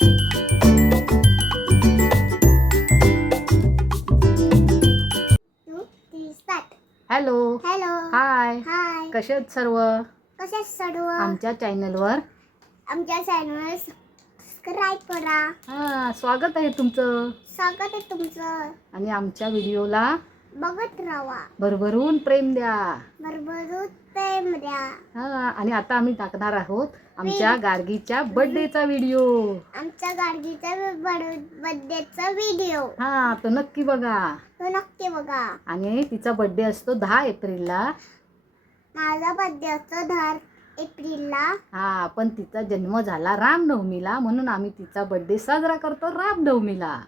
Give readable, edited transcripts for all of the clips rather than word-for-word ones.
Hello hello hi हाय कसे आहेत सर्व? कसे सर्व आमच्या चॅनलवर आमच्या चॅनलवर सबस्क्राईब करा. स्वागत आहे तुमचं. स्वागत आहे तुमचं. आणि आमच्या व्हिडिओला बघत राहा. भरभरून प्रेम द्या. भरभरून प्रेम द्या. आणि आता आम्ही टाकणार आहोत आमच्या गार्गीच्या बर्थडेचा व्हिडिओ. आमच्या गार्गीच्या बर्थडेचा व्हिडिओ. तो नक्की बघा. आणि तिचा बर्थडे असतो 10 एप्रिलला. माझा बर्थडे असतो 10 एप्रिलला. पण तिचा जन्म झाला रामनवमीला, म्हणून आम्ही तिचा बर्थडे साजरा करतो रामनवमीला.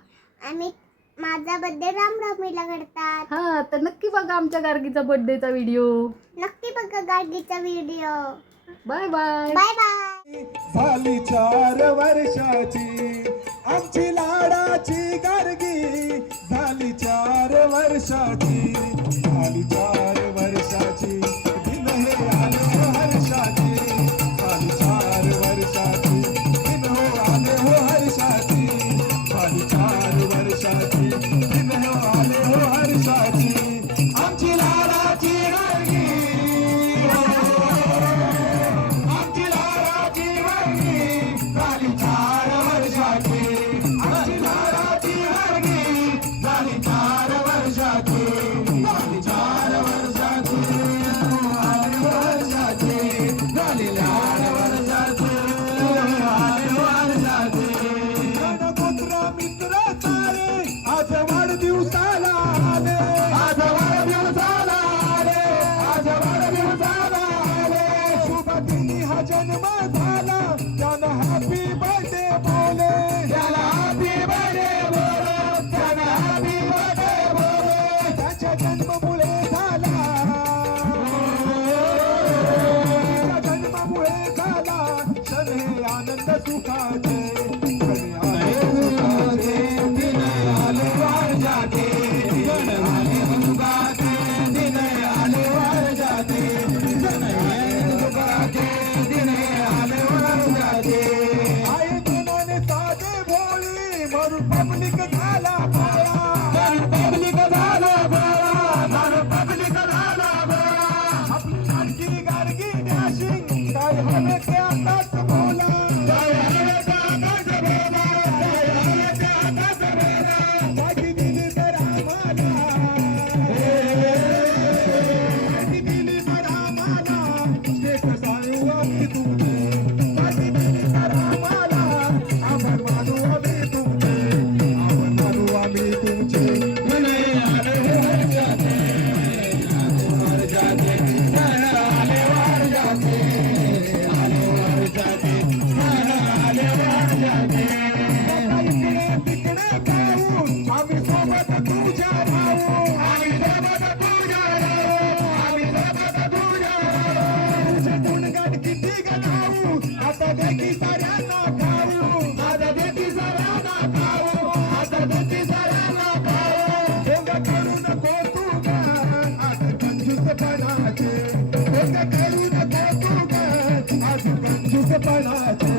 माझा बर्थडे रामनवमीला करतात. तर नक्की बघा आमच्या गार्गीचा बर्थडेचा व्हिडिओ. नक्की बघा गार्गीचा video. Bye bye. Bye bye. झाली 4 वर्षाची आमची लाडाची गार्गी. झाली 4 वर्षाची. झाली 4 वर्षाची. दिन हे आले हो हर्षाची. झाली 4 वर्षाची. दिन हो आले हो हर्षाची. झाली 4 वर्षाची. दिन हो आले हो हर्षाची. आमची लाडाची गार्गी. जन्म झाला त्याला हॅपी बर्थडे बोले. त्याला हॅपी बर्थडे बोले. त्याला हॅपी बर्थडे बोले. त्याच्या जन्मामुळे झाला. त्याच्या जन्मामुळे झाला क्षण हे आनंद सुखाचे. क्षण आले सुखाचे. दिन आले वार जाते. क्षण आले सुखाचे. दिन आले वार जाते. क्षण आले सुखाचे. पब्लिक झाला बाळा. पब्लिक झाला बाळा. पब्लिक झाला बाळा. आपली लाडकी गार्गी डॅशिंग काय हवे ते आताच बोला. काय हवे ते आताच बोला. काय हवे ते आताच बोला. बाकी दिली तर आम्हाला. बाकी दिली तर आम्हाला. स्टेटस आणू आम्ही तुमचे. बाकी दिली तर आम्हाला. आभार मानू आम्ही तुमचे. आम्ही तुमचे. तिकडे खाऊ आम्ही सोबत तुझ्या राहू. आम्ही सोबत तुझ्या राहू. आम्ही सोबत तुझ्या राहू. तुझे गुणगान किती गाऊ. आता देखी साऱ्यांना खाऊ. आता देखी साऱ्यांना खाऊ. आता देखी साऱ्यांना खाऊ. हेंगा करू नको तू गा आज कंजूसपणाचे. हेंगा करू नको तू गा आज कंजूसपणाचे.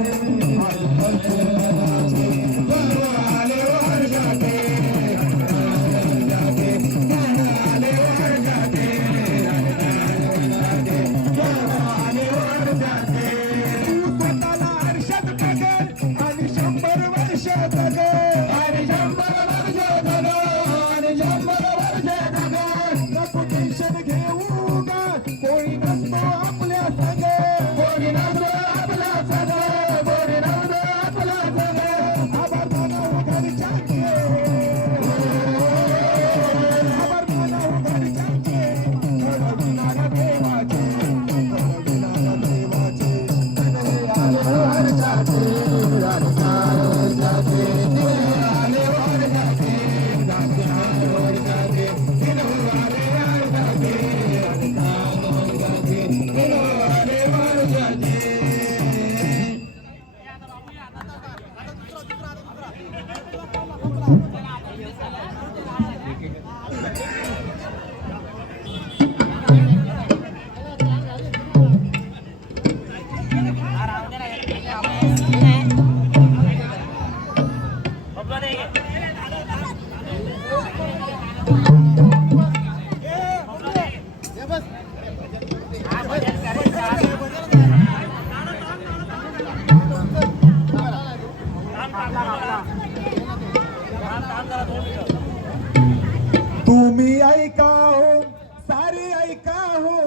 तुम्ही ऐका हो, सारे ऐका हो,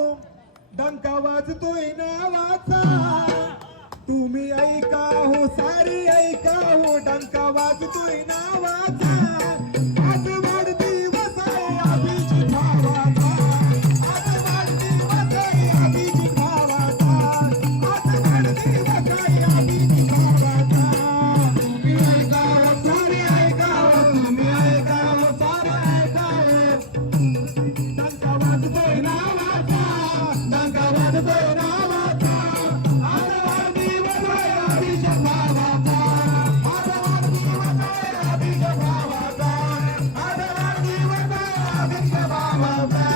डंका वाजतोय नावाचा. तुम्ही ऐका हो, सारे ऐका हो, डंका वाजतोय नावाचा. आज वाढदिवस आहे अभिजित भावाचा. आज वाढदिवस आहे अभिजित भावाचा. आज वाढदिवस आहे अभिजित भावाचा. तुम्ही ऐका हो, सारे ऐका हो, तुम्ही ऐका हो, सारे ऐका हो. डंका वाजतोय नावाचा, डंका वाजतोय नावाचा. आज वाढदिवस आहे अभिजित भावाचा. आज वाढदिवस आहे अभिजित भावाचा. आज वाढदिवस आहे अभिजित भावाचा.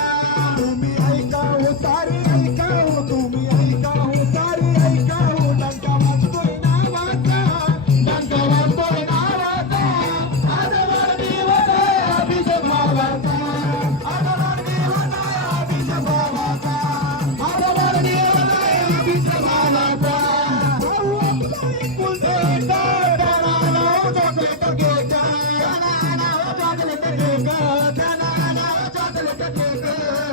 तुम्ही ऐका हो, सारे ऐका हो, तुम्ही ऐका हो, सारे ऐका हो. डंका वाजतोय नावाचा, डंका वाजतोय नावाचा. आज वाढदिवस आहे अभिजित भावाचा. आज वाढदिवस आहे अभिजित भावाचा. आज वाढदिवस आहे अभिजित भावाचा. भाऊ आपला एकुलता एक, त्याला चॉकलेट केक, त्याला चॉकलेट केक, त्याला चॉकलेट केक.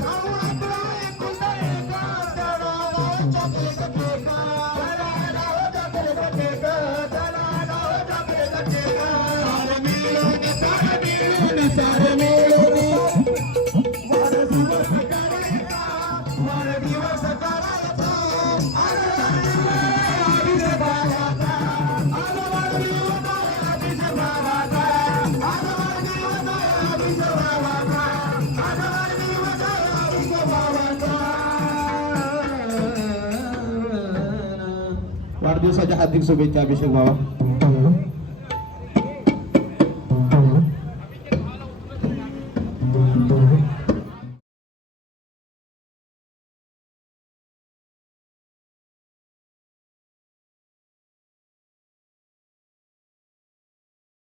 भाऊ आपला एकुलता एक, त्याला चॉकलेट केक, त्याला चॉकलेट केक, त्याला चॉकलेट केक. सारे मिळून, सारे मिळून, सारे मिळून वाढदिवस करायचा, वाढदिवस करायचा. आज वाढदिवस आहे अभिजित भावाचा. आज वाढदिवस आहे अभिजित भावाचा. आज वाढदिवस आहे अभिजित भावाचा. आज वाढदिवस आहे अभिजित भावाचा. वाढदिवसाच्या हार्दिक शुभेच्छा अभिषेक बाबा.